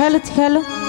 Hello hello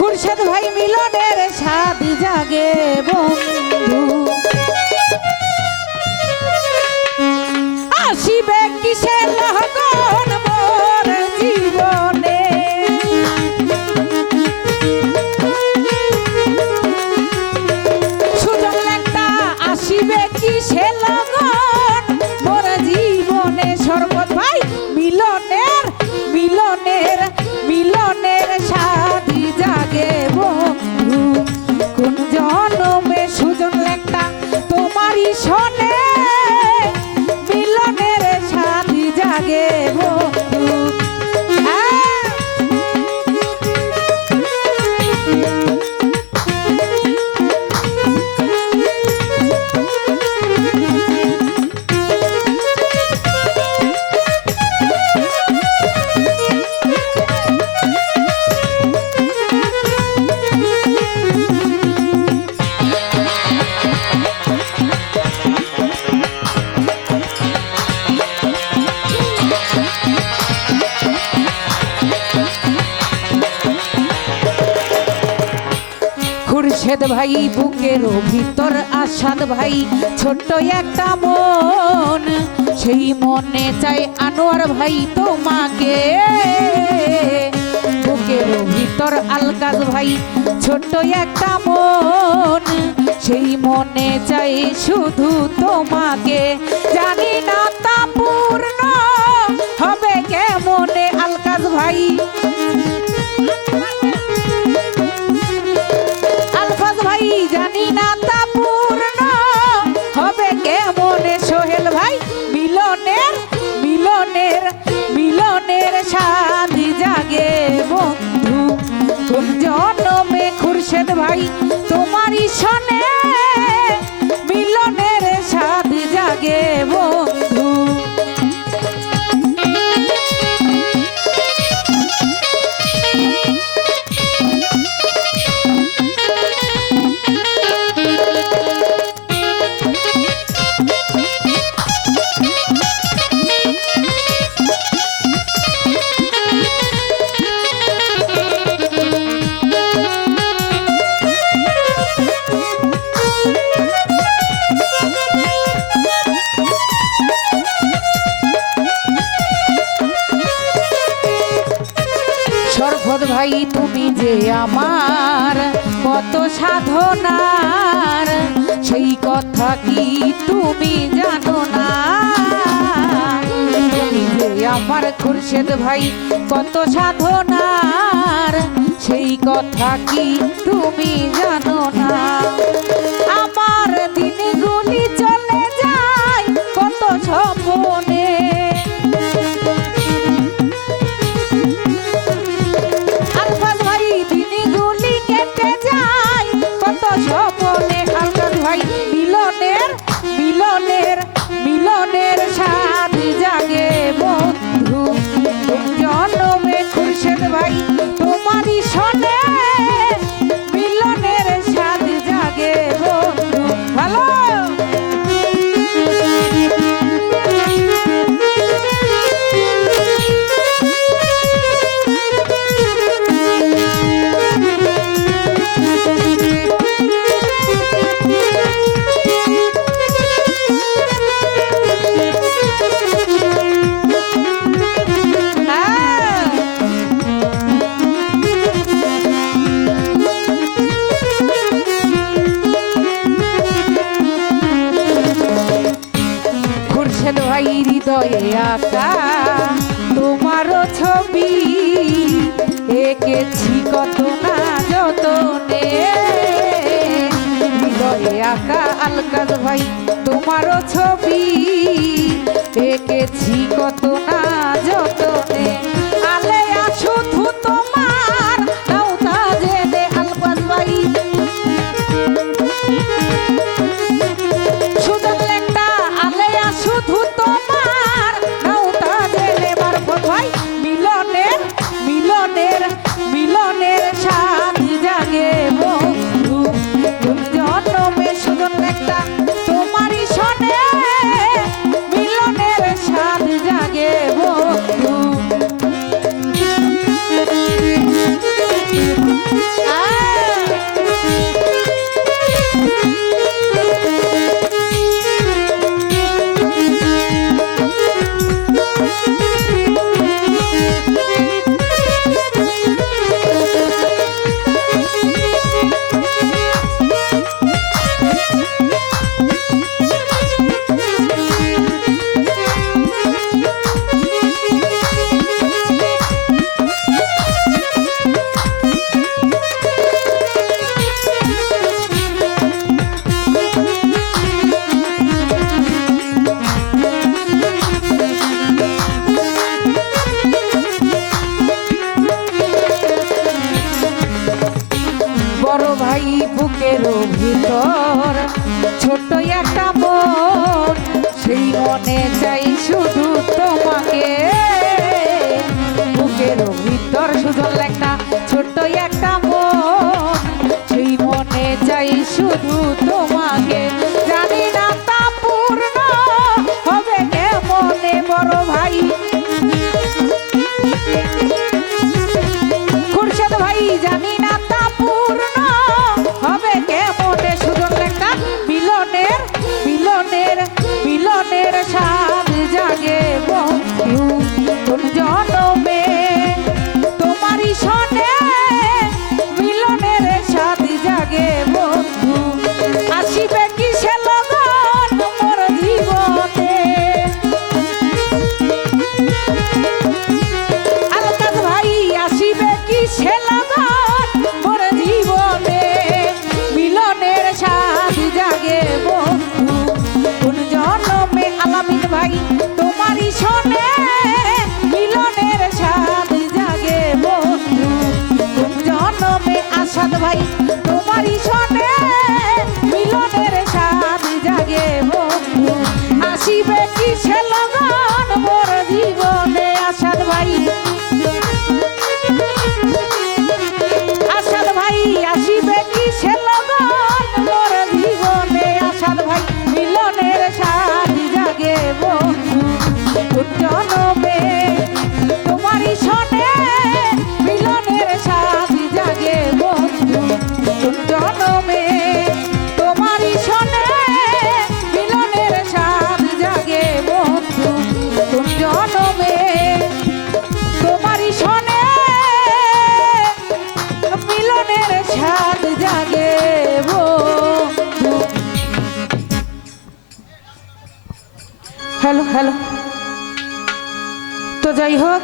Khurshed ভাই মিলনের সাথ খুরশেদ ভাই, বুকের ভিতর আসাদ ভাই। ছোট্ট একটা মন, সেই মনে চাই আনোয়ার ভাই তোমাকে। বুকের ভিতর আলকাজ ভাই, ছোট্ট একটা মন, সেই মনে চাই শুধু তোমাকে। জানি না তা পূর্ণ হবে কেমনে আলকাজ ভাই। শাদি জাগে বন্ধু। জন্মে খুরশেদ ভাই তোমারই শোনে ভাই, তুমি যে আমার কত সাধনার, সেই কথা কি তুমি জানো না? আমার খুরশেদ ভাই, কত সাধনার, সেই কথা কি তুমি ভাই হৃদয়ে আঁকা। তোমারও ছবি এঁকেছি কত না যতনে। হৃদয়ে আঁকা আলকাজ ভাই, তোমারও ছবি এঁকেছি কত না বুকের ভিতর। ছোট একটা মন, সেই মনে চাই শুধু তোমাকে। বুকের ভিতর শুধু একটা ছোট একটা মন, সেই মনে চাই শুধু তোমাকে। তোমারই হ্যালো। তো যাই হোক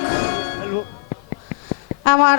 আমার